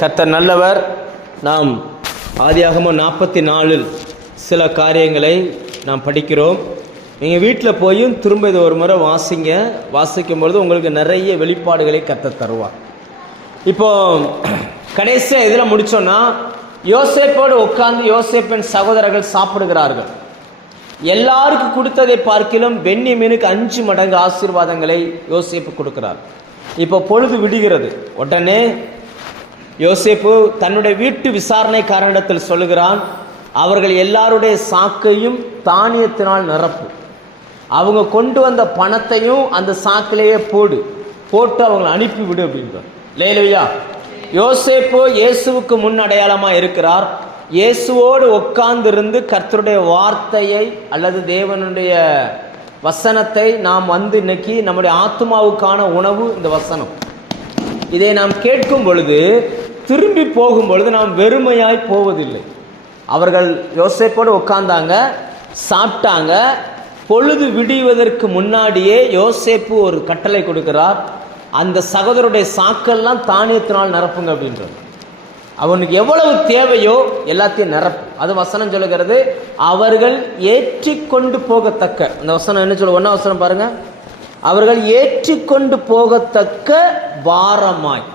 கத்த நல்லவர். நாம் ஆதியாகமோ நாற்பத்தி நாலில் சில காரியங்களை நாம் படிக்கிறோம். நீங்கள் வீட்டில் போயும் திரும்ப இதை ஒரு முறை வாசிங்க. வாசிக்கும் பொழுது உங்களுக்கு நிறைய வெளிப்பாடுகளை கத்த தருவார். இப்போ கடைசியாக இதில் முடிச்சோன்னா யோசேப்போடு உட்கார்ந்து யோசேப்பின் சகோதரர்கள் சாப்பிடுகிறார்கள். எல்லாருக்கும் கொடுத்ததை பார்க்கிலும் பென்னிமீனுக்கு அஞ்சு மடங்கு ஆசீர்வாதங்களை யோசேப்பு கொடுக்கிறார். இப்போ பொழுது விடுகிறது. உடனே யோசேப்பு தன்னுடைய வீட்டு விசாரணைக்காரனிடத்தில் சொல்லுகிறான் அவர்கள் எல்லாருடைய சாக்கையும் தானியத்தினால் நிரப்பு. அவங்க கொண்டு வந்த பணத்தையும் அந்த சாக்கிலேயே போடு போட்டு அவங்களை அனுப்பிவிடு அப்படின்றார். லேலுயா. இயேசுவுக்கு முன் அடையாளமாக இருக்கிறார். இயேசுவோடு உட்கார்ந்திருந்து கர்த்தருடைய வார்த்தையை அல்லது தேவனுடைய வசனத்தை நாம் வந்து இன்னைக்கு நம்முடைய ஆத்மாவுக்கான உணவு இந்த வசனம். இதை நாம் கேட்கும் பொழுது திரும்பி போகும் பொழுது நாம் வெறுமையாய் போவதில்லை. அவர்கள் யோசேப்போடு உட்கார்ந்தாங்க சாப்பிட்டாங்க. பொழுது விடிவதற்கு முன்னாடியே யோசேப்பு ஒரு கட்டளை கொடுக்கிறார். அந்த சகோதரருடைய சாக்கெல்லாம் தானியத்தினால் நிரப்புங்க அப்படின்றது அவனுக்கு எவ்வளவு தேவையோ எல்லாத்தையும் நிரப்பு. அது வசனம் சொல்லுகிறது அவர்கள் ஏற்றிக்கொண்டு போகத்தக்க அந்த வசனம் என்ன சொல்ல ஒன்னா வசனம் பாருங்க. அவர்கள் ஏற்றிக்கொண்டு போகத்தக்க பாரமாய்.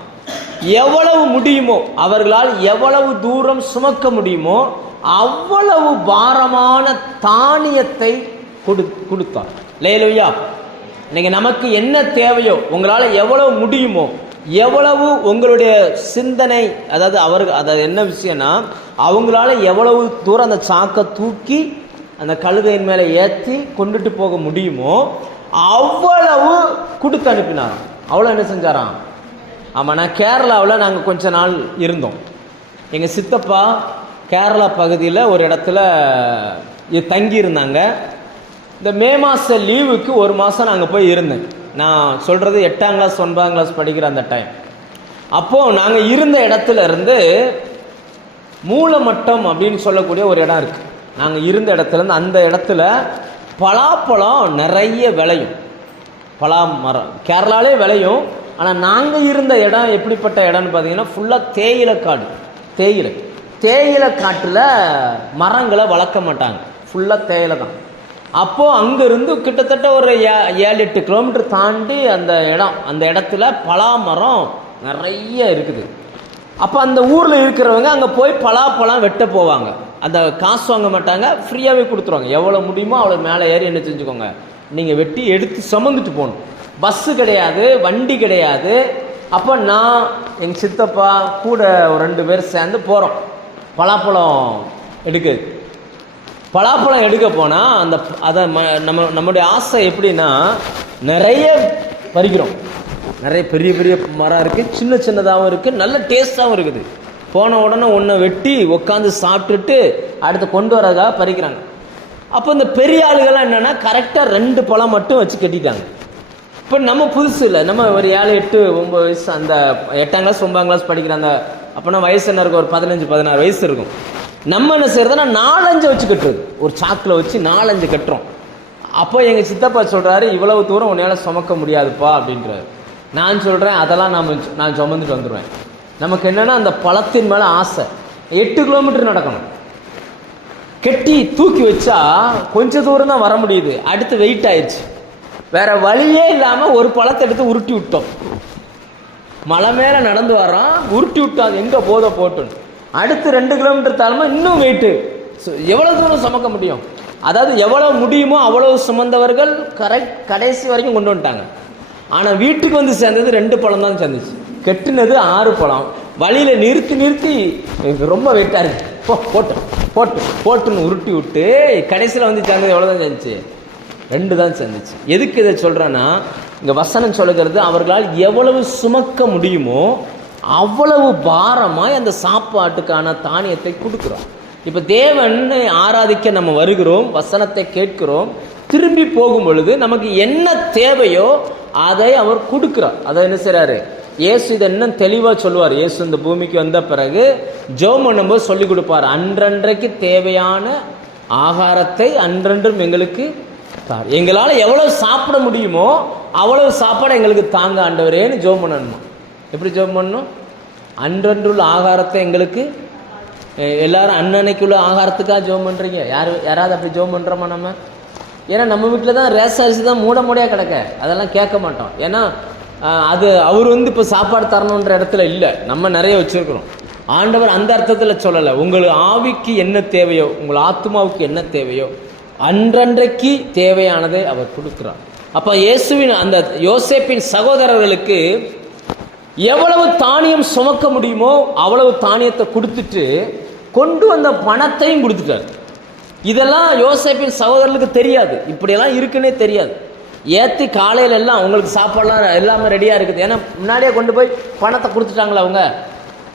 எவ்வளவு முடியுமோ அவர்களால் எவ்வளவு தூரம் சுமக்க முடியுமோ அவ்வளவு பாரமான தானியத்தை கொடு கொடுத்தார். லேலுயா. இன்னைக்கு நமக்கு என்ன தேவையோ உங்களால் எவ்வளவு முடியுமோ எவ்வளவு உங்களுடைய சிந்தனை அதாவது அவர்கள் அதாவது என்ன விஷயம்னா அவங்களால எவ்வளவு தூரம் அந்த சாக்கை தூக்கி அந்த கழுதையின் மேலே ஏற்றி கொண்டுட்டு போக முடியுமோ அவ்வளவு கொடுத்து அனுப்பினாராம். அவ்வளோ என்ன செஞ்சாராம்? ஆமாம் நான் கேரளாவில் நாங்கள் கொஞ்ச நாள் இருந்தோம். எங்கள் சித்தப்பா கேரளா பகுதியில் ஒரு இடத்துல தங்கியிருந்தாங்க. தங்கி இருந்தாங்க இந்த மே மாத லீவுக்கு ஒரு மாதம் நாங்கள் போய் இருந்தேன். நான் சொல்கிறது எட்டாம் கிளாஸ் ஒன்பதாம் கிளாஸ் படிக்கிற அந்த டைம் அப்போது நாங்கள் இருந்த இடத்துல இருந்து மூலமட்டம் அப்படின்னு சொல்லக்கூடிய ஒரு இடம் இருக்குது நாங்கள் இருந்த இடத்துலேருந்து அந்த இடத்துல பலாப்பழம் நிறைய விளையும். பலா மரம். கேரளாலே விளையும். ஆனால் நாங்கள் இருந்த இடம் எப்படிப்பட்ட இடம்னு பார்த்தீங்கன்னா ஃபுல்லாக தேயிலை காடு. தேயிலை. தேயிலை காட்டில் மரங்களை வளர்க்க மாட்டாங்க. ஃபுல்லாக தேயிலை தான். அப்போது அங்கேருந்து கிட்டத்தட்ட ஒரு ஏ- ஏழு எட்டு கிலோமீட்டர் தாண்டி அந்த இடம் அந்த இடத்துல பலா மரம் நிறைய இருக்குது. அப்போ அந்த ஊரில் இருக்கிறவங்க அங்கே போய் பலாப்பழம் வெட்ட போவாங்க. அந்த காசு வாங்க மாட்டாங்க ஃப்ரீயாகவே கொடுத்துருவாங்க. எவ்வளோ முடியுமோ அவ்வளோ மேலே ஏறி என்ன செஞ்சுக்கோங்க. நீங்கள் வெட்டி எடுத்து சுமந்துட்டு போகணும். பஸ்ஸு கிடையாது வண்டி கிடையாது. அப்போ நான் எங்கள் சித்தப்பா கூட ஒரு ரெண்டு பேர் சேர்ந்து போகிறோம் பலாப்பழம் எடுக்குது பலாப்பழம் எடுக்க போனால் அந்த அதை ம- நம்ம நம்முடைய ஆசை எப்படின்னா நிறைய பறிக்கிறோம். நிறைய பெரிய பெரிய மரம் இருக்குது சின்ன சின்னதாகவும் இருக்குது நல்ல டேஸ்ட்டாகவும் இருக்குது. போன உடனே ஒன்றை வெட்டி உட்காந்து சாப்பிட்டுட்டு அடுத்து கொண்டு வரதா பறிக்கிறாங்க. அப்போ இந்த பெரிய ஆளுகள்லாம் என்னென்னா கரெக்டாக ரெண்டு பழம் மட்டும் வச்சு கட்டிட்டாங்க. இப்போ நம்ம புதுசு இல்லை. நம்ம ஒரு ஏழு எட்டு ஒம்பது வயசு அந்த எட்டாம் கிளாஸ் ஒன்பதாம் கிளாஸ் படிக்கிற அந்த அப்போனா வயசு என்ன இருக்கும்? ஒரு பதினஞ்சு பதினாறு வயசு இருக்கும். நம்ம என்ன செய்யறதுன்னா நாலஞ்சு வச்சு கட்டுறது. ஒரு சாக்கில் வச்சு நாலஞ்சு கட்டுறோம். அப்போ எங்கள் சித்தப்பா சொல்கிறாரு இவ்வளவு தூரம் உன்னால் சுமக்க முடியாதுப்பா அப்படின்றாரு. நான் சொல்கிறேன் அதெல்லாம் நாம் நான் சுமந்துட்டு வந்துடுவேன் நமக்கு என்னென்னா அந்த பழத்தின் மேலே ஆசை. எட்டு கிலோமீட்டர் நடக்கணும். கெட்டி தூக்கி வச்சா கொஞ்ச தூரம் தான் வர முடியுது. அடுத்து வெயிட் ஆயிடுச்சு வேற வழியே இல்லாம ஒரு பழத்தை எடுத்து உருட்டி விட்டோம். மலை மேல நடந்து வரோம் உருட்டி விட்டோம் அது எங்க போதோ போட்டுன்னு. அடுத்து ரெண்டு கிலோமீட்டர் தாழ்மா இன்னும் வெயிட்டு எவ்வளவு தூரம் சுமக்க முடியும்? அதாவது எவ்வளவு முடியுமோ அவ்வளவு சுமந்தவர்கள் கரெக்ட் கடைசி வரைக்கும் கொண்டு வந்துட்டாங்க. ஆனா வீட்டுக்கு வந்து சேர்ந்தது ரெண்டு பழம் தான் சேர்ந்துச்சு. கெட்டுனது ஆறு பழம். வழியில நிறுத்தி நிறுத்தி எனக்கு ரொம்ப வெயிட்டா இருக்கு. போ போட்டு போட்டு போட்டுன்னு உருட்டி விட்டு கடைசியில் வந்து சேர்ந்தது எவ்வளோ தான் சேர்ந்துச்சு? ரெண்டு தான் சேர்ந்துச்சு. எதுக்கு இதை சொல்கிறேன்னா இங்கே வசனம் சொல்லுகிறது அவர்களால் எவ்வளவு சுமக்க முடியுமோ அவ்வளவு பாரமாய் அந்த சாப்பாட்டுக்கான தானியத்தை கொடுக்குறோம். இப்போ தேவனை ஆராதிக்க நம்ம வருகிறோம் வசனத்தை கேட்கிறோம் திரும்பி போகும் பொழுது நமக்கு என்ன தேவையோ அதை அவர் கொடுக்குறார். அதை என்ன செய்கிறாரு இயேசு இதை இன்னும் தெளிவாக சொல்லுவார். இயேசு இந்த பூமிக்கு வந்த பிறகு ஜோம் பண்ணும்போது சொல்லி கொடுப்பார். அன்றன்றைக்கு தேவையான ஆகாரத்தை அன்றன்றும் எங்களுக்கு தார் எங்களால் எவ்வளவு சாப்பிட முடியுமோ அவ்வளவு சாப்பாடு எங்களுக்கு தாங்க ஆண்டவரேன்னு ஜோம் பண்ணணுமா? எப்படி ஜோம் பண்ணணும்? அன்றன்றுள்ள ஆகாரத்தை எங்களுக்கு எல்லாரும் அன்னன்னைக்குள்ள ஆகாரத்துக்காக ஜோம் பண்ணுறீங்க யார் யாராவது அப்படி ஜோம் பண்ணுறோமா நம்ம? ஏன்னா நம்ம வீட்டில் தான் ரேஸ் அரிசி தான் மூட மூடையாக கிடக்க. அதெல்லாம் கேட்க மாட்டோம். ஏன்னா அது அவர் வந்து இப்போ சாப்பாடு தரணுன்ற இடத்துல இல்லை. நம்ம நிறைய வச்சுருக்குறோம். ஆண்டவர் அந்த அர்த்தத்தில் சொல்லலை. உங்கள் ஆவிக்கு என்ன தேவையோ உங்கள் ஆத்மாவுக்கு என்ன தேவையோ அன்றன்றைக்கு தேவையானதை அவர் கொடுக்கிறார். அப்போ இயேசுவின் அந்த யோசேப்பின் சகோதரர்களுக்கு எவ்வளவு தானியம் சுமக்க முடியுமோ அவ்வளவு தானியத்தை கொடுத்துட்டு கொண்டு வந்த பணத்தையும் கொடுத்துட்டார். இதெல்லாம் யோசேப்பின் சகோதரர்களுக்கு தெரியாது. இப்படியெல்லாம் இருக்குன்னே தெரியாது. ஏற்றி காலையில எல்லாம் அவங்களுக்கு சாப்பாடெல்லாம் எல்லாமே ரெடியாக இருக்குது. ஏன்னா முன்னாடியே கொண்டு போய் பணத்தை கொடுத்துட்டாங்களா அவங்க.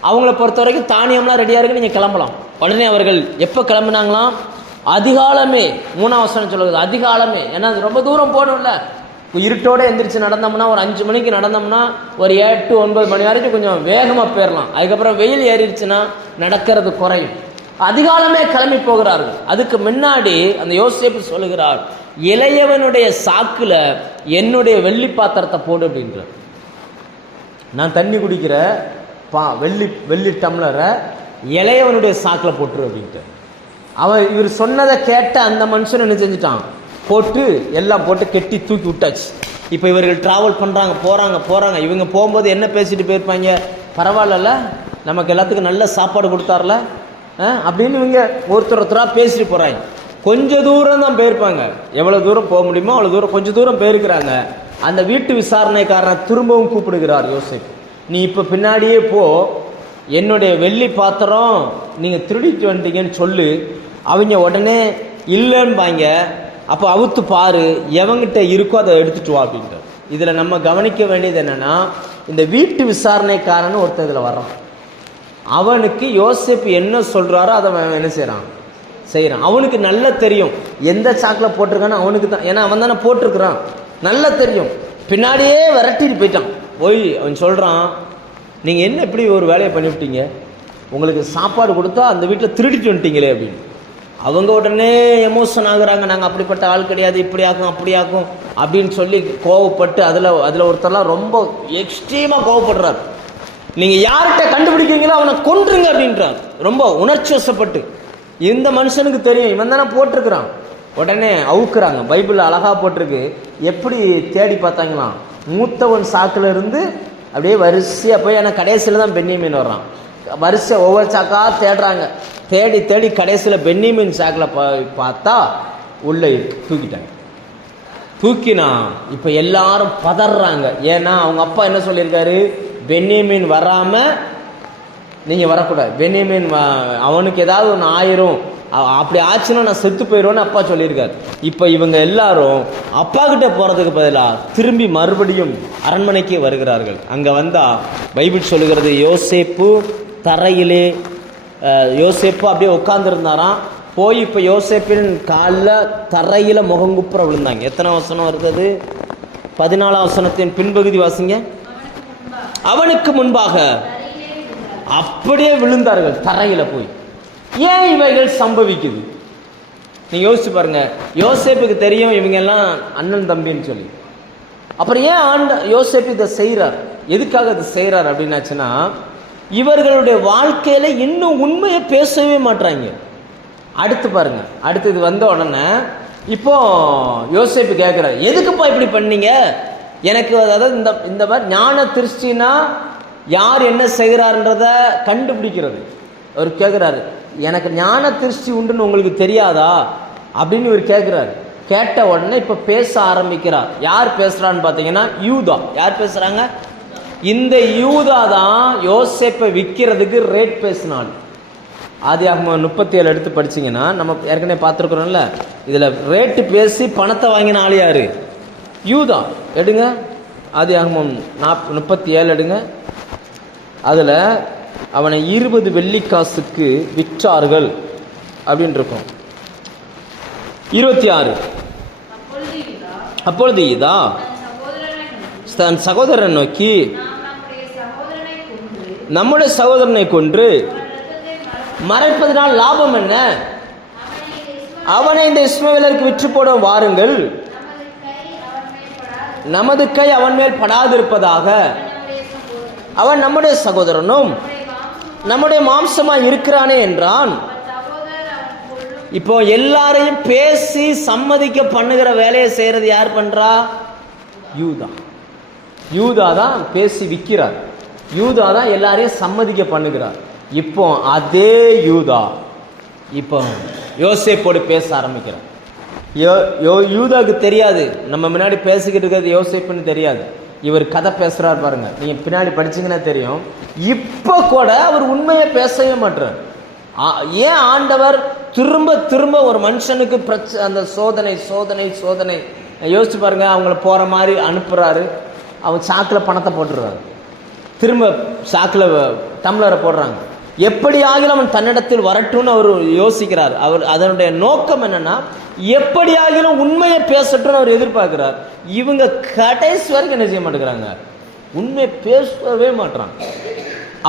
அவங்கள பொறுத்த வரைக்கும் தானியம்லாம் ரெடியாக இருக்குன்னு நீங்கள் கிளம்பலாம். உடனே அவர்கள் எப்போ கிளம்புனாங்களாம்? அதிகாலமே மூணாம் வசனம் சொல்லுது அதிகாலமே. ஏன்னா அது ரொம்ப தூரம் போகணும்ல. இருட்டோட எந்திரிச்சு நடந்தோம்னா ஒரு அஞ்சு மணிக்கு நடந்தோம்னா ஒரு எட்டு ஒன்பது மணி வரைக்கும் கொஞ்சம் வேகமாக போயிடலாம் அதுக்கப்புறம் வெயில் ஏறிடுச்சுன்னா நடக்கிறது குறையும். அதிகாலமே கிளம்பி போகிறார்கள். அதுக்கு முன்னாடி அந்த யோசிப்பு சொல்லுகிறார் இளையவனுடைய சாக்கில் என்னுடைய வெள்ளி பாத்திரத்தை போடு அப்படின்ற நான் தண்ணி குடிக்கிற பா வெள்ளி வெள்ளி டம்ளரை இளையவனுடைய சாக்கில் போட்டுரு அப்படின்ட்டு அவன் இவர் சொன்னதை கேட்ட அந்த மனுஷன் என்ன செஞ்சுட்டான்? போட்டு எல்லாம் போட்டு கெட்டி தூக்கி விட்டாச்சு. இப்போ இவர்கள் ட்ராவல் பண்ணுறாங்க போகிறாங்க போகிறாங்க இவங்க போகும்போது என்ன பேசிட்டு போயிருப்பாங்க? பரவாயில்லல்ல. நமக்கு எல்லாத்துக்கும் நல்ல சாப்பாடு கொடுத்தார்ல. அப்படின்னு இவங்க ஒருத்தர் ஒருத்தராக பேசிட்டு போகிறாங்க கொஞ்சம் தூரம் தான் போயிருப்பாங்க. எவ்வளோ தூரம் போக முடியுமோ அவ்வளோ தூரம் கொஞ்சம் தூரம் போயிருக்கிறாங்க. அந்த வீட்டு விசாரணைக்காரனை திரும்பவும் கூப்பிடுகிறார் யோசிப். நீ இப்போ பின்னாடியே போ. என்னுடைய வெள்ளி பாத்திரம் நீங்கள் திருடிட்டு வந்துட்டீங்கன்னு சொல்லு. அவங்க உடனே இல்லைன்பாங்க அப்போ அவுத்து பாரு. எவங்கிட்ட இருக்கோ அதை எடுத்துட்டு வா அப்படின்றார் இதில் நம்ம கவனிக்க வேண்டியது என்னென்னா இந்த வீட்டு விசாரணைக்காரன் ஒருத்தன் இதில் வர்றான். அவனுக்கு யோசிப்பு என்ன சொல்கிறாரோ அதை அவன் என்ன செய்கிறான் செய்கிறான் அவனுக்கு நல்லா தெரியும். எந்த சாக்கில் போட்டிருக்கான்னு அவனுக்கு தான். ஏன்னா அவன் தானே போட்டிருக்கிறான். நல்லா தெரியும். பின்னாடியே விரட்டிட்டு போயிட்டான். போய் அவன் சொல்கிறான் நீங்கள் என்ன இப்படி ஒரு வேலையை பண்ணிவிட்டீங்க உங்களுக்கு சாப்பாடு கொடுத்தா அந்த வீட்டில் திருடிட்டு வந்துட்டீங்களே அப்படின்னு. அவங்க உடனே எமோஷன் ஆகுறாங்க. நாங்கள் அப்படிப்பட்ட ஆள் கிடையாது இப்படி ஆகும் அப்படி ஆக்கும் அப்படின்னு சொல்லி கோவப்பட்டு அதில் அதில் ஒருத்தர்லாம் ரொம்ப எக்ஸ்ட்ரீமாக கோவப்படுறாரு. நீங்கள் யார்கிட்ட கண்டுபிடிக்கிறீங்களோ அவனை கொன்றுங்க அப்படின்றார். ரொம்ப உணர்ச்சி வசப்பட்டு. இந்த மனுஷனுக்கு தெரியும். இவன் தானே போட்டிருக்கிறான். உடனே அவுக்குறாங்க. பைபிள் அழகாக போட்டிருக்கு. எப்படி தேடி பார்த்தாங்களாம்? மூத்தவன் சாக்கில் இருந்து அப்படியே வரிசையாக போய் ஆனால் கடைசியில் தான் பென்னி மீன் வர்றான். வரிசை ஒவ்வொரு சாக்காக தேடுறாங்க. தேடி தேடி கடைசியில் பென்னி மீன் சாக்கில் பார்த்தா உள்ளே தூக்கிட்டாங்க. தூக்கினா இப்போ எல்லாரும் பதறாங்க. ஏன்னா அவங்க அப்பா என்ன சொல்லியிருக்காரு? பென்னி மீன் வராமல் நீங்கள் வரக்கூடாது. பெனியமின் அவனுக்கு ஏதாவது ஒன்று ஆயிரும். அப்படி ஆச்சுன்னா நான் செத்து போயிடுவேன்னு அப்பா சொல்லியிருக்காரு. இப்போ இவங்க எல்லாரும் அப்பா கிட்ட போகிறதுக்கு பதிலாக திரும்பி மறுபடியும் அரண்மனைக்கே வருகிறார்கள். அங்கே வந்தால் பைபிள் சொல்லுகிறது யோசேப்பு தரையிலே யோசேப்பு அப்படியே உட்காந்துருந்தாராம் போய் இப்போ யோசேப்பின் காலில் தரையில் முகங்குப்புற விழுந்தாங்க. எத்தனை வசனம் வருது பதினாலாம் வசனத்தின் பின்பகுதி வாசிங்க. அவனுக்கு முன்பாக. அப்படியே விழுந்தார்கள் தரையில் போய். ஏன் இவைகள் சம்பவிக்குது? நீங்கள் யோசிச்சு பாருங்க. யோசேப்புக்கு தெரியும் இவங்க எல்லாம் அண்ணன் தம்பின்னு சொல்லி. அப்புறம் ஏன் ஆண்ட யோசேப்பு இதை செய்கிறார் எதுக்காக இதை செய்கிறார் அப்படின்னாச்சுன்னா இவர்களுடைய வாழ்க்கையில் இன்னும் உண்மையை பேசவே மாட்றாங்க. அடுத்து பாருங்க. அடுத்து இது வந்த உடனே இப்போ யோசேப்பு கேட்குறாரு எதுக்குப்பா இப்படி பண்ணீங்க? எனக்கு அதாவது இந்த இந்த மாதிரி ஞான திருஷ்டினா யார் என்ன செய்கிறார்ன்றத கண்டுபிடிக்கிறது. அவர் கேட்குறாரு எனக்கு ஞான திருஷ்டி உண்டுன்னு உங்களுக்கு தெரியாதா? அப்படின்னு இவர் கேட்குறாரு. கேட்ட உடனே இப்போ பேச ஆரம்பிக்கிறார். யார் பேசுகிறான்னு பார்த்தீங்கன்னா யூதா. யார் பேசுகிறாங்க இந்த யூதா தான் யோசேப்பை விற்கிறதுக்கு ரேட் பேசினாள். ஆதி ஆகமம் முப்பத்தி ஏழு எடுத்து படிச்சீங்கன்னா நம்ம ஏற்கனவே பார்த்துருக்குறோம்ல இதில் ரேட்டு பேசி பணத்தை வாங்கின ஆள் யார்? யூதா. எடுங்க. ஆதி ஆகமம் நாப் முப்பத்தி ஏழு எடுங்க. அதில் அவனை இருபது வெள்ளிக்காசுக்கு விற்றார்கள் அப்படின்னு இருக்கும் இருபத்தி ஆறு. அப்பொழுது இதா தன் சகோதரன் நோக்கி நம்முடைய சகோதரனை கொன்று மறைப்பதனால் லாபம் என்ன? அவனை இந்த இஸ்மவேலருக்கு விற்று போட வாருங்கள். நமது கை அவன் மேல் நமது கை அவன் மேல் படாதிருப்பதாக அவன் நம்முடைய சகோதரனும் நம்முடைய மாம்சமா இருக்கிறானே என்றான். இப்போ எல்லாரையும் பேசி சம்மதிக்க பண்ணுகிற வேலையை செய்யறது யார் பண்றா? யூதா. யூதா தான் பேசி விற்கிறார் யூதா தான் எல்லாரையும் சம்மதிக்க பண்ணுகிறார். இப்போ அதே யூதா இப்போ யோசேப்போடு பேச ஆரம்பிக்கிறார். யோ யோ யூதாவுக்கு தெரியாது. நம்ம முன்னாடி பேசிக்கிட்டு இருக்கிறது யோசேப்புன்னு தெரியாது. இவர் கதை பேசுகிறார் பாருங்க. நீங்கள் பின்னாடி படிச்சீங்கன்னா தெரியும். இப்போ கூட அவர் உண்மையை பேசவே மாட்டார் ஆ- ஏன் ஆண்டவர் திரும்ப திரும்ப ஒரு மனுஷனுக்கு பிரச்ச அந்த சோதனை சோதனை சோதனை யோசிச்சு பாருங்க அவங்கள போகிற மாதிரி அனுப்புகிறாரு அவன் சாக்கில் பணத்தை போட்டுடுறாரு திரும்ப சாக்கில் டம்ளரை போடுறாங்க. எப்படி ஆகிலும் அவன் தன்னிடத்தில் வரட்டும்னு அவர் யோசிக்கிறார். அவர் அதனுடைய நோக்கம் என்னன்னா எப்படி ஆகிலும் உண்மையை பேசட்டும்னு அவர் எதிர்பார்க்கிறார். இவங்க கடைசி வரைக்கும் என்ன செய்ய மாட்டேங்கிறாங்க? உண்மையை பேசவே மாட்டான்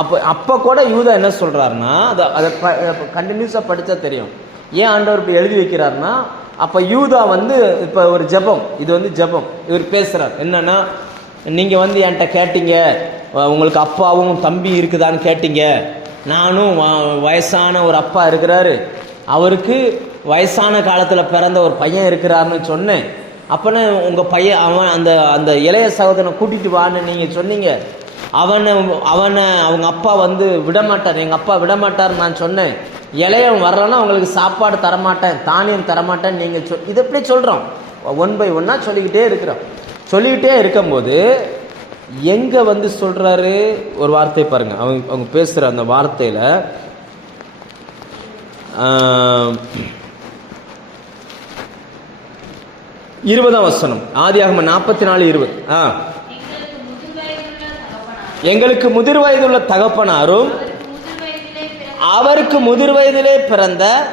அப்போ அப்போ கூட யூதா என்ன சொல்கிறாருன்னா அதை அதை கண்டினியூஸாக படித்தா தெரியும். ஏன் ஆண்டவர் இப்படி எழுதி வைக்கிறாருன்னா அப்போ யூதா வந்து இப்போ ஒரு ஜெபம் இது வந்து ஜெபம். இவர் பேசுகிறார் என்னன்னா நீங்கள் வந்து என்கிட்ட கேட்டீங்க உங்களுக்கு அப்பாவும் தம்பி இருக்குதான்னு கேட்டீங்க. நானும் வயசான ஒரு அப்பா இருக்கிறாரு. அவருக்கு வயசான காலத்தில் பிறந்த ஒரு பையன் இருக்கிறாருன்னு சொன்னேன். அப்போனா உங்கள் பையன் அவன் அந்த அந்த இளைய சகோதரனை கூட்டிட்டு வான்னு நீங்கள் சொன்னீங்க. அவனை அவனை அவங்க அப்பா வந்து விடமாட்டார். எங்கள் அப்பா விடமாட்டார்னு நான் சொன்னேன். இளையன் வரலன்னா அவங்களுக்கு சாப்பாடு தரமாட்டேன் தானியம் தரமாட்டேன் நீங்கள் சொல் இது எப்படி சொல்கிறோம் ஒன் பை ஒன்னாக சொல்லிக்கிட்டே இருக்கிறோம். சொல்லிக்கிட்டே இருக்கும்போது எங்கே வந்து சொல்கிறாரு ஒரு வார்த்தை பாருங்கள் அவங்க அவங்க பேசுகிற அந்த வார்த்தையில் இருபதாம் வசனம். ஆதியாகம நாற்பத்தி நாலு இருபது. ஆ. எங்களுக்கு முதிர் வயதுள்ள தகப்பனாரும் அவருக்கு முதிர் வயதிலே பிறந்த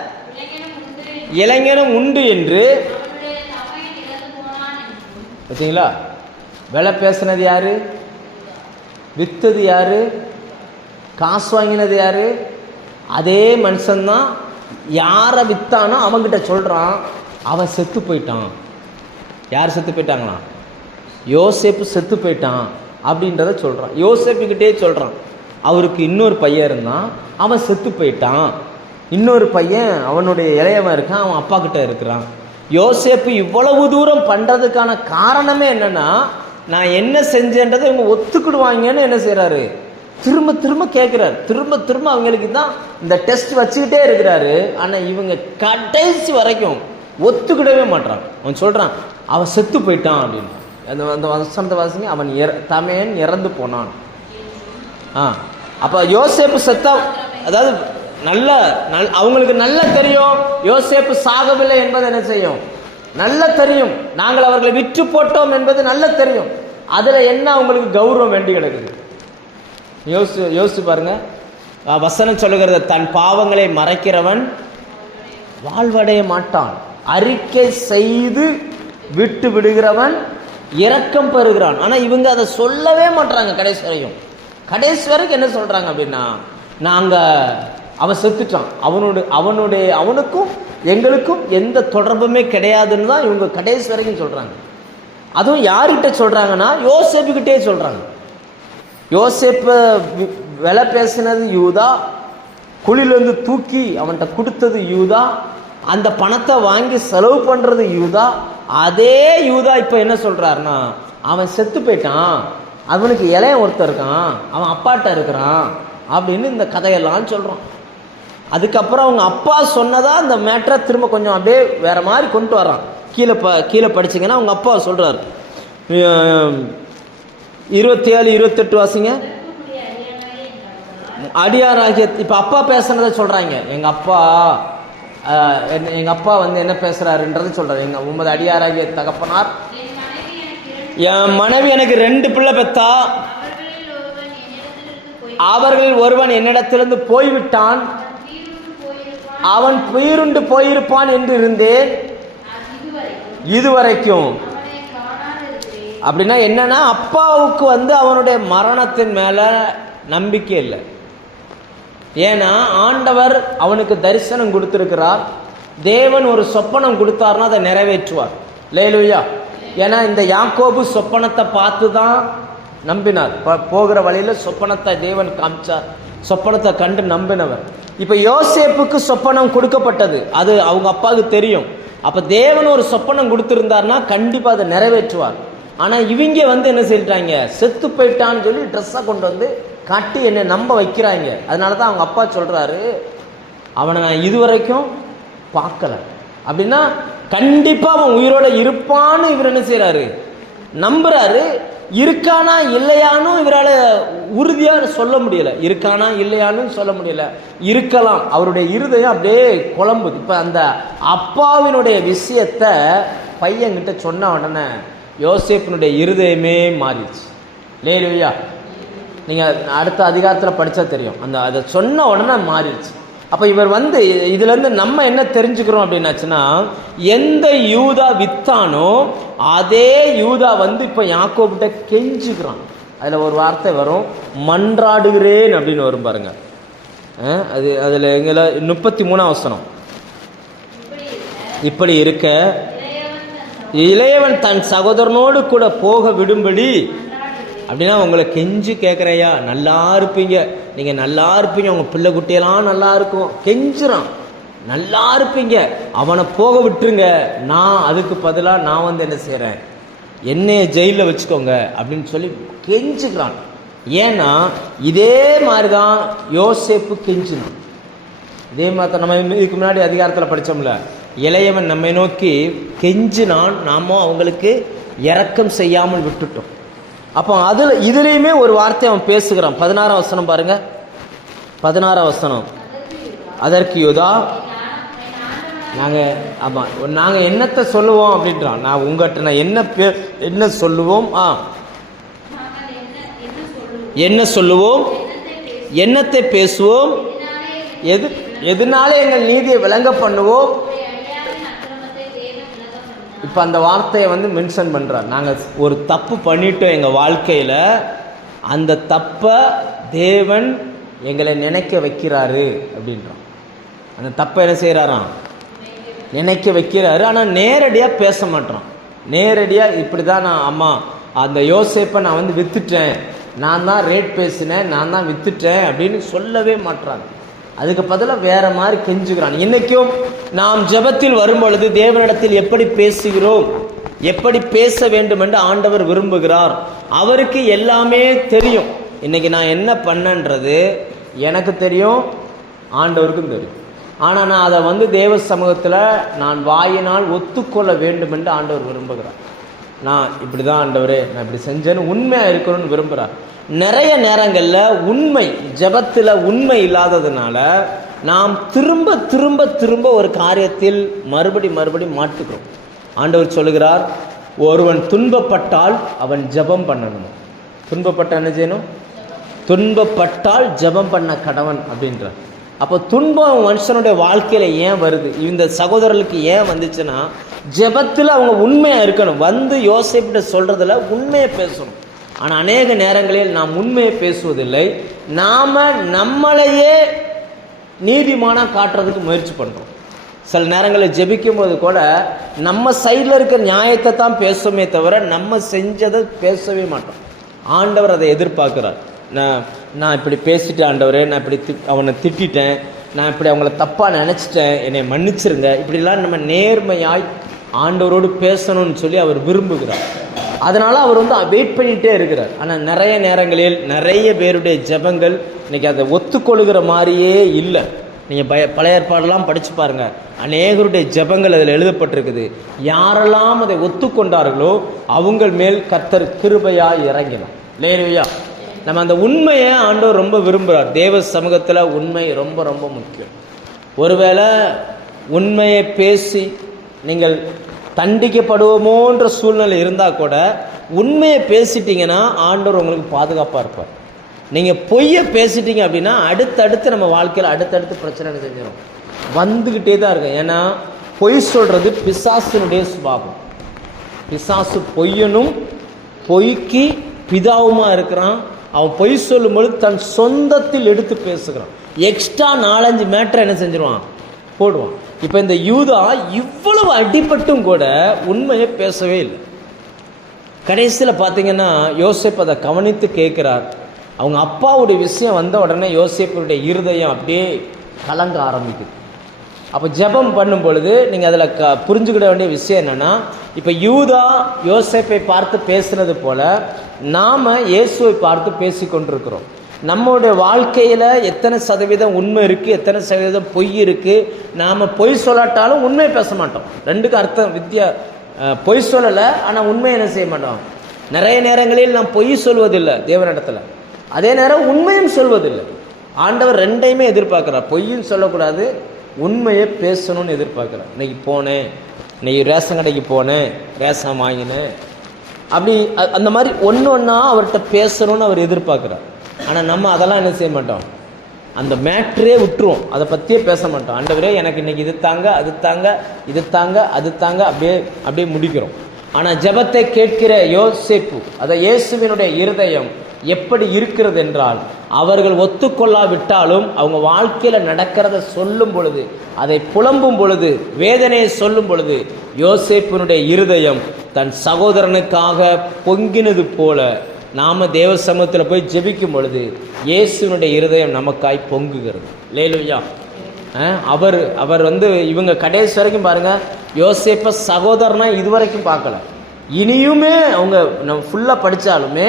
இளைஞனும் உண்டு என்று பார்த்தீங்களா? விலை பேசுனது யார்? விற்றது யார்? காசு வாங்கினது யார்? அதே மனுஷன்தான் யாரை விற்றானோ அவங்கிட்ட சொல்கிறான் அவன் செத்து போயிட்டான். யார் செத்து போயிட்டாங்களாம் யோசேப்பு செத்து போயிட்டான் அப்படின்றத சொல்கிறான் யோசேப்புக்கிட்டே சொல்கிறான் அவருக்கு இன்னொரு பையன் இருந்தான். அவன் செத்து போயிட்டான். இன்னொரு பையன் அவனுடைய இளையவன் இருக்கான். அவன் அப்பா கிட்ட இருக்கிறான். யோசேப்பு இவ்வளவு தூரம் பண்ணுறதுக்கான காரணமே என்னன்னா நான் என்ன செஞ்சேன்றதை இவங்க ஒத்துக்கிடுவாங்கன்னு என்ன செய்கிறாரு திரும்ப திரும்ப கேட்குறாரு திரும்ப திரும்ப அவங்களுக்கு தான் இந்த டெஸ்ட் வச்சுக்கிட்டே இருக்கிறாரு. ஆனால் இவங்க கடைசி வரைக்கும் ஒத்துக்கிடவே மாட்றான் அவன் சொல்கிறான் அவன் செத்து போயிட்டான் அப்படின்னு. அந்த அந்த வசந்த வாசிங்க அவன் இற தமையன் இறந்து போனான். ஆ. அப்போ யோசேப்பு செத்தா அதாவது நல்ல நல் அவங்களுக்கு நல்லா தெரியும் யோசேப்பு சாகவில்லை என்பது என்ன செய்யும்? நல்ல தெரியும். நாங்கள் அவர்களை விற்று போட்டோம் என்பது நல்ல தெரியும். அதில் என்ன அவங்களுக்கு கௌரவம் வேண்டி கிடக்குது? யோசிச்சு யோசிச்சு பாருங்க. வசனம் சொல்லுகிறது தன் பாவங்களை மறைக்கிறவன் வாழ்வடைய மாட்டான். அறிக்கை செய்து விட்டு விடுகிறவன் இரக்கம் பெறுகிறான். ஆனால் இவங்க அதை சொல்லவே மாட்டுறாங்க கடைசி வரையும். கடைசி வரைக்கும் என்ன சொல்கிறாங்க அப்படின்னா நாங்கள் அவன் செத்துட்டான். அவனோட அவனுடைய அவனுக்கும் எங்களுக்கும் எந்த தொடர்புமே கிடையாதுன்னு தான் இவங்க கடைசி வரைக்கும் சொல்கிறாங்க அதுவும் யார்கிட்ட சொல்கிறாங்கன்னா யோசேப்புக்கிட்டே சொல்கிறாங்க யோசேப்பை விலை பேசினது யூதா குழிலேருந்து தூக்கி அவன்கிட்ட கொடுத்தது யூதா அந்த பணத்தை வாங்கி செலவு பண்ணுறது யூதா அதே யூதா இப்போ என்ன சொல்கிறாருன்னா அவன் செத்து போயிட்டான் அவனுக்கு இளைய ஒருத்தர் இருக்கான் அவன் அப்பாட்ட இருக்கிறான் அப்படின்னு இந்த கதையெல்லாம் சொல்கிறான் அதுக்கப்புறம் அவங்க அப்பா சொன்னதாக அந்த மேட்டரை திரும்ப கொஞ்சம் அப்படியே வேறு மாதிரி கொண்டு வரான் கீழே ப கீழே படிச்சீங்கன்னா அவங்க அப்பா சொல்கிறார் இருபத்தி ஏழு இருபத்தெட்டு வாசிங்க. அடியாராகிய இப்போ அப்பா பேசுனதை சொல்கிறாங்க எங்கள் அப்பா என் எங்கள் அப்பா வந்து என்ன பேசுகிறாருன்றது சொல்கிறார் எங்கள் உமது அடியாராகிய தகப்பனார். என் மனைவி எனக்கு ரெண்டு பிள்ளை பெத்தா. அவர்களில் ஒருவன் என்னிடத்திலிருந்து போய்விட்டான். அவன் உயிருண்டு போயிருப்பான் என்று இருந்தேன். இதுவரைக்கும். அப்படின்னா என்னன்னா அப்பாவுக்கு வந்து அவனுடைய மரணத்தின் மேல நம்பிக்கை இல்லை. ஏன்னா ஆண்டவர் அவனுக்கு தரிசனம் கொடுத்திருக்கிறார். தேவன் ஒரு சொப்பனம் கொடுத்தாருன்னா அதை நிறைவேற்றுவார். லேலுயா. ஏன்னா இந்த யாக்கோபு சொப்பனத்தை பார்த்து தான் நம்பினார் போகிற வழியில் சொப்பனத்தை தேவன் காமிச்சார். சொப்பனத்தை கண்டு நம்பினவர். இப்போ யோசேப்புக்கு சொப்பனம் கொடுக்கப்பட்டது. அது அவங்க அப்பாவுக்கு தெரியும். அப்போ தேவன் ஒரு சொப்பனம் கொடுத்துருந்தாருன்னா கண்டிப்பாக அதை நிறைவேற்றுவார். ஆனால் இவங்க வந்து என்ன செய்யிட்டாங்க செத்து போயிட்டான்னு சொல்லி ட்ரெஸ்ஸை கொண்டு வந்து காட்டி என்னை நம்ப வைக்கிறாங்க. அதனால தான் அவங்க அப்பா சொல்கிறாரு அவனை நான் இதுவரைக்கும் பார்க்கல. அப்படின்னா கண்டிப்பாக அவன் உயிரோட இருப்பான்னு இவர் என்ன செய்கிறாரு நம்புறாரு. இருக்கானா இல்லையானும் இவரால் உறுதியாக சொல்ல முடியல. இருக்கானா இல்லையானும் சொல்ல முடியல. இருக்கலாம். அவருடைய இருதயம் அப்படியே குழம்புது. இப்போ அந்த அப்பாவினுடைய விஷயத்த பையன்கிட்ட சொன்ன உடனே யோசேப்பினுடைய இருதயமே மாறிடுச்சு. லேலுயா. நீங்கள் அடுத்த அதிகாரத்தில் படித்தா தெரியும். அந்த அதை சொன்ன உடனே மாறிடுச்சு. அப்போ இவர் வந்து இதுலேருந்து நம்ம என்ன தெரிஞ்சுக்கிறோம் அப்படின்னாச்சுன்னா எந்த யூதா வித்தானோ அதே யூதா வந்து இப்போ யாக்கோபிட்ட கெஞ்சுக்கிறான். அதில் ஒரு வார்த்தை வரும் மன்றாடுகிறேன் அப்படின்னு வரும் பாருங்க. அது அதில் எங்களை முப்பத்தி மூணாம் வசனம். இப்படி இருக்க இளையவன் தன் சகோதரனோடு கூட போக விடும்படி அப்படின்னா உங்களை கெஞ்சு கேட்குறையா நல்லா இருப்பீங்க. நீங்கள் நல்லா இருப்பீங்க உங்கள் பிள்ளை குட்டியெல்லாம் நல்லா இருக்கும். கெஞ்சுறான். நல்லா இருப்பீங்க. அவனை போக விட்டுருங்க. நான் அதுக்கு பதிலாக நான் வந்து என்ன செய்கிறேன் என்னைய ஜெயிலில் வச்சுக்கோங்க அப்படின்னு சொல்லி கெஞ்சுக்கிறான். ஏன்னா இதே மாதிரி தான் யோசேப்பு கெஞ்சினான் இதே மாதிரி தான் நம்ம இதுக்கு முன்னாடி அதிகாரத்தில் படித்தோம்ல இளையவன் நம்மை நோக்கி கெஞ்சினான். நாமும் அவங்களுக்கு இறக்கம் செய்யாமல் விட்டுட்டோம். அப்போ அதில் இதுலேயுமே ஒரு வார்த்தை அவன் பேசுகிறான். பதினாறாம் வசனம் பாருங்க. பதினாறாம் வசனம். அதற்கு யுதா நாங்கள் ஆமாம் நாங்கள் என்னத்தை சொல்லுவோம் அப்படின்றான். நான் உங்கள்கிட்ட நான் என்ன பே என்ன சொல்லுவோம்? ஆ. என்ன சொல்லுவோம்? என்னத்தை பேசுவோம்? எது எதனால எங்கள் நீதியை விளங்க பண்ணுவோம்? இப்போ அந்த வார்த்தையை வந்து மென்ஷன் பண்ணுறார் நாங்கள் ஒரு தப்பு பண்ணிட்டோம் எங்கள் வாழ்க்கையில். அந்த தப்பை தேவன் எங்களை நினைக்க வைக்கிறாரு அப்படின்றோம் அந்த தப்பை என்ன செய்கிறாராம் நினைக்க வைக்கிறாரு. ஆனால் நேரடியாக பேச மாட்டோம் நேரடியாக இப்படி தான் நான் அம்மா அந்த யோசேப்பை நான் வந்து விற்றுட்டேன் நான் தான் ரேட் பேசினேன். நான் தான் விற்றுட்டேன் அப்படின்னு சொல்லவே மாட்றாங்க. அதுக்கு பதிலாக வேற மாதிரி கெஞ்சுக்கிறான் இன்னைக்கும் நாம் ஜெபத்தில் வரும்பொழுது தேவனிடத்தில் எப்படி பேசுகிறோம்? எப்படி பேச வேண்டும் என்று ஆண்டவர் விரும்புகிறார். அவருக்கு எல்லாமே தெரியும். இன்னைக்கு நான் என்ன பண்ணன்றது எனக்கு தெரியும் ஆண்டவருக்கும் தெரியும். ஆனால் நான் அதை வந்து தேவ சமூகத்தில் நான் வாயினால் ஒத்துக்கொள்ள வேண்டும் என்று ஆண்டவர் விரும்புகிறார். நான் இப்படி தான் ஆண்டவரே நான் இப்படி செஞ்சேன்னு உண்மையாக இருக்கணும்னு விரும்புகிறார் நிறைய நேரங்களில் உண்மை ஜெபத்தில் உண்மை இல்லாததுனால நாம் திரும்ப திரும்ப திரும்ப ஒரு காரியத்தில் மறுபடி மறுபடி மாட்டுக்கிறோம் ஆண்டவர் சொல்லுகிறார் ஒருவன் துன்பப்பட்டால் அவன் ஜெபம் பண்ணணும். துன்பப்பட்ட என்ன செய்யணும்? துன்பப்பட்டால் ஜெபம் பண்ண கடவன் அப்படின்றார். அப்போ துன்பம் மனுஷனுடைய வாழ்க்கையில் ஏன் வருது? இந்த சகோதரர்களுக்கு ஏன் வந்துச்சுன்னா ஜெபத்தில் அவங்க உண்மையாக இருக்கணும். வந்து யோசிப்பிட்ட சொல்கிறதுல உண்மையை பேசணும். ஆனால் அநேக நேரங்களில் நாம் உண்மையை பேசுவதில்லை. நாம் நம்மளையே நீதிமானம் காட்டுறதுக்கு முயற்சி பண்ணுறோம் சில நேரங்களில் ஜெபிக்கும் போது கூட நம்ம சைடில் இருக்கிற நியாயத்தை தான் பேசுமே தவிர நம்ம செஞ்சதை பேசவே மாட்டோம். ஆண்டவர் அதை எதிர்பார்க்குறார். நான் நான் இப்படி பேசிட்டேன் ஆண்டவரே நான் இப்படி தி அவனை திட்டிட்டேன். நான் இப்படி அவங்கள தப்பாக நினச்சிட்டேன். என்னை மன்னிச்சிருங்க. இப்படிலாம் நம்ம நேர்மையாய் ஆண்டவரோடு பேசணும்னு சொல்லி அவர் விரும்புகிறார். அதனால் அவர் வந்து வெயிட் பண்ணிகிட்டே இருக்கிறார். ஆனால் நிறைய நேரங்களில் நிறைய பேருடைய ஜெபங்கள் இன்றைக்கி அதை ஒத்துக்கொள்கிற மாதிரியே இல்லை. நீங்கள் பய பழைய ஏற்பாடெல்லாம் படித்து பாருங்கள் அநேகருடைய ஜெபங்கள் அதில் எழுதப்பட்டிருக்குது. யாரெல்லாம் அதை ஒத்துக்கொண்டார்களோ அவங்கள் மேல் கர்த்தர் கிருபையாக இறங்கினார். இல்லையா நம்ம அந்த உண்மையை ஆண்டவர் ரொம்ப விரும்புகிறார் தேவ சமூகத்தில் உண்மை ரொம்ப ரொம்ப முக்கியம். ஒருவேளை உண்மையை பேசி நீங்கள் தண்டிக்கப்படுவோமோன்ற சூழ்நிலை இருந்தால் கூட உண்மையை பேசிட்டீங்கன்னா ஆண்டவர் உங்களுக்கு பாதுகாப்பாக இருப்பார். நீங்கள் பொய்யை பேசிட்டீங்க அப்படின்னா அடுத்தடுத்து நம்ம வாழ்க்கையில் அடுத்தடுத்து பிரச்சனை செஞ்சிடும் வந்துக்கிட்டே தான் இருக்கும். ஏன்னா பொய் சொல்கிறது பிசாசினுடைய சுபாவம். பிசாசு பொய்யனும் பொய்க்கு பிதாவுமாக இருக்கிறான். அவன் பொய் சொல்லும்பொழுது தன் சொந்தத்தில் எடுத்து பேசுகிறான். எக்ஸ்ட்ரா நாலஞ்சு மேட்டர் என்ன செஞ்சிருவான்? போடுவான். இப்போ இந்த யூதா இவ்வளவு அடிபட்டும் கூட உண்மையை பேசவே இல்லை. கடைசியில் பார்த்தீங்கன்னா யோசேப் அதை கவனித்து கேட்குறார். அவங்க அப்பாவுடைய விஷயம் வந்த உடனே யோசேப்புடைய இருதயம் அப்படியே கலங்க ஆரம்பிக்குது. அப்போ ஜெபம் பண்ணும் பொழுது நீங்கள் அதில் க புரிஞ்சுக்கிட வேண்டிய விஷயம் என்னென்னா இப்போ யூதா யோசேப்பை பார்த்து பேசுனது போல நாம் இயேசுவை பார்த்து பேசி கொண்டிருக்கிறோம் நம்மளுடைய வாழ்க்கையில் எத்தனை சதவீதம் உண்மை இருக்குது எத்தனை சதவீதம் பொய் இருக்குது நாம் பொய் சொல்லாட்டாலும் உண்மை பேச மாட்டோம். ரெண்டுக்கும் அர்த்தம் வித்தியா பொய் சொல்லலை ஆனால் உண்மை என்ன செய்ய மாட்டோம். நிறைய நேரங்களில் நாம் பொய் சொல்வதில்லை தேவனிடத்தில். அதே நேரம் உண்மையும் சொல்வதில்லை. ஆண்டவர் ரெண்டையுமே எதிர்பார்க்குறார். பொய்யும் சொல்லக்கூடாது உண்மையை பேசணும்னு எதிர்பார்க்குறார். இன்னைக்கு போனேன். இன்னைக்கு ரேஷன் கடைக்கு போனேன். ரேஷன் வாங்கினேன். அப்படி அந்த மாதிரி ஒன்று ஒன்றா அவர்கிட்ட பேசணும்னு அவர் எதிர்பார்க்குறார். ஆனால் நம்ம அதெல்லாம் என்ன செய்ய மாட்டோம்? அந்த மேட்ரே விட்டுருவோம். அதை பற்றியே பேச மாட்டோம். ஆண்டவரே எனக்கு இன்றைக்கி இது தாங்க அது தாங்க இது தாங்க அது தாங்க அப்படியே அப்படியே முடிக்கிறோம். ஆனால் ஜெபத்தை கேட்கிற யோசேப்பு அதை இயேசுவினுடைய இருதயம் எப்படி இருக்கிறது என்றால் அவர்கள் ஒத்துக்கொள்ளாவிட்டாலும் அவங்க வாழ்க்கையில் நடக்கிறத சொல்லும் பொழுது அதை புலம்பும் பொழுது வேதனையை சொல்லும் பொழுது யோசேப்பினுடைய இருதயம் தன் சகோதரனுக்காக பொங்கினது போல நாம தேவ சமூகத்தில் போய் ஜெபிக்கும் பொழுது இயேசுவினுடைய இருதயம் நமக்காய் பொங்குகிறது. லேலுயா அவர் அவர் வந்து இவங்க கடைசி வரைக்கும் பாருங்க யோசேப்ப சகோதரனா இதுவரைக்கும் பார்க்கல. இனியுமே அவங்க நம்ம ஃபுல்லாக படித்தாலுமே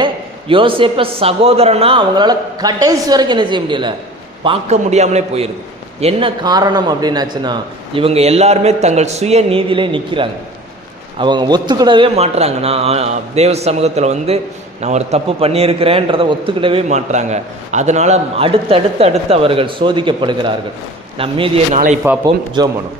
யோசேப்ப சகோதரனா அவங்களால கடைசி வரைக்கும் என்ன செய்ய முடியல? பார்க்க முடியாமலே போயிடுது என்ன காரணம் அப்படின்னாச்சுன்னா இவங்க எல்லாருமே தங்கள் சுய நீதியிலே நிற்கிறாங்க அவங்க ஒத்துக்கிடவே மாட்டுறாங்க நான் தேவ சமூகத்தில் வந்து நான் ஒரு தப்பு பண்ணியிருக்கிறேன்றதை ஒத்துக்கிடவே மாட்டுறாங்க அதனால் அடுத்தடுத்து அடுத்து அவர்கள் சோதிக்கப்படுகிறார்கள். நம் மீதியை நாளை பார்ப்போம். ஜோமனும்.